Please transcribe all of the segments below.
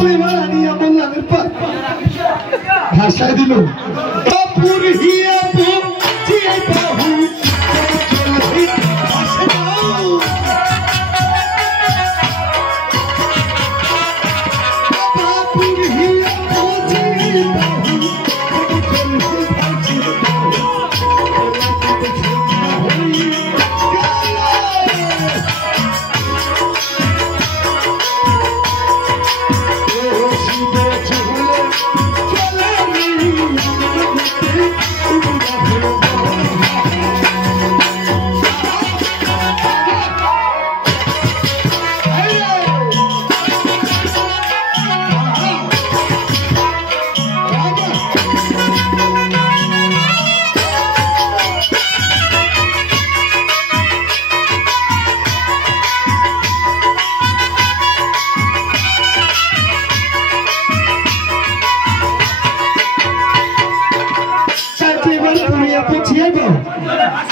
তুই মারা নিয়ে বললাম ভাষায় দিল কাপুর হিয়া বাহু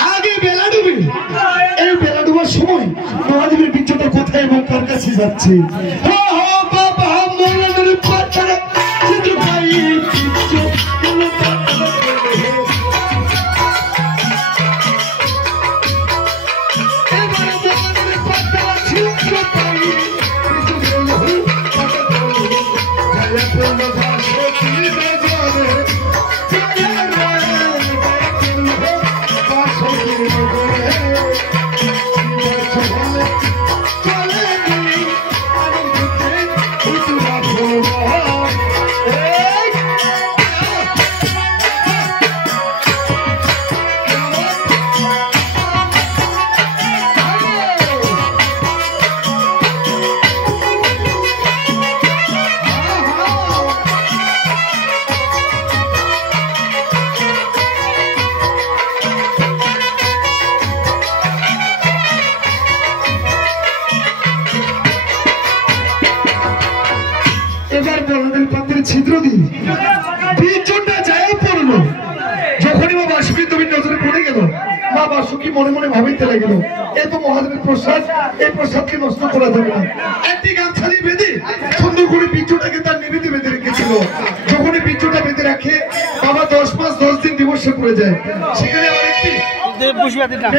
আগে বেলা ডুবে এই বেলা ডুবার সময় মহাদেবের বিচ্ছটা কোথায় এবং কার কাছে যাচ্ছে বাবা মৌলানের পাচারে ছিদ্র দিয়ে বীজটা যায় পড়লো যখনই মা বাসুকি তুমি নজরে পড়ে গেল মা বাসুকি মনে মনে ভাবিতে লাগলো এ তো মহাদেবের প্রসাদ এই প্রসাদকে নষ্ট করা যাবে না একটি গামছা দিয়ে বেঁধে সুন্দর করে বীজটাকে তার নিবেদে বেঁধে রেখেছিল যখনই বীজটা বেঁধে রাখে বাবা 10 মাস 10 দিন দিবসে পড়ে যায় সেখানে আবার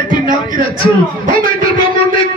একটি নাম কি রাখছে ব্রাহ্মণদের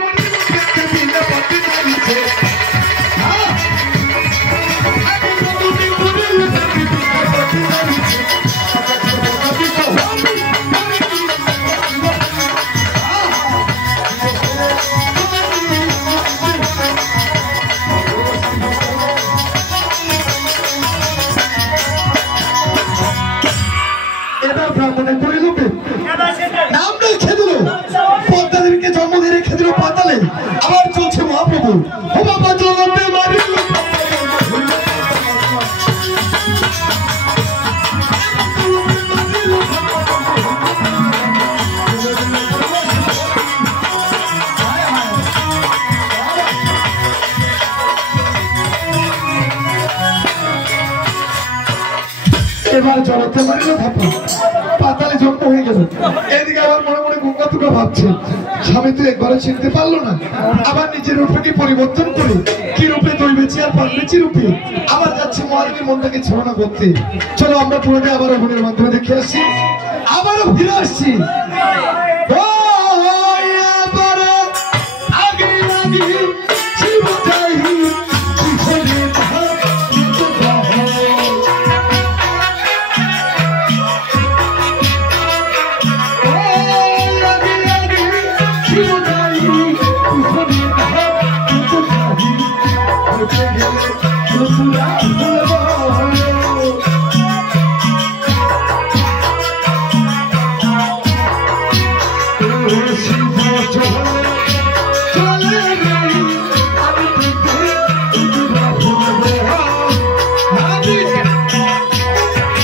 জন্ম দিয়ে রেখে দিল পাতালে আবার চলছে মহাপ্রভু ও বাবা জলতে মারিল এবার জলতে মারিল থাপা পাতালে জন্ম হয়ে গেল এদিকে আবার মনে মনে গঙ্গা তুকা ভাবছে স্বামী তো একবারও চিনতে পারলো না আবার নিজের রূপকে পরিবর্তন করে কি রূপে দই বেঁচে আর পান বেঁচে রূপে আবার যাচ্ছে মহাদেবী মনটাকে ছড়ানো করতে চলো আমরা পুরোটা আবারও মনের মাধ্যমে দেখে আসছি আবারও ফিরে আসছি Pura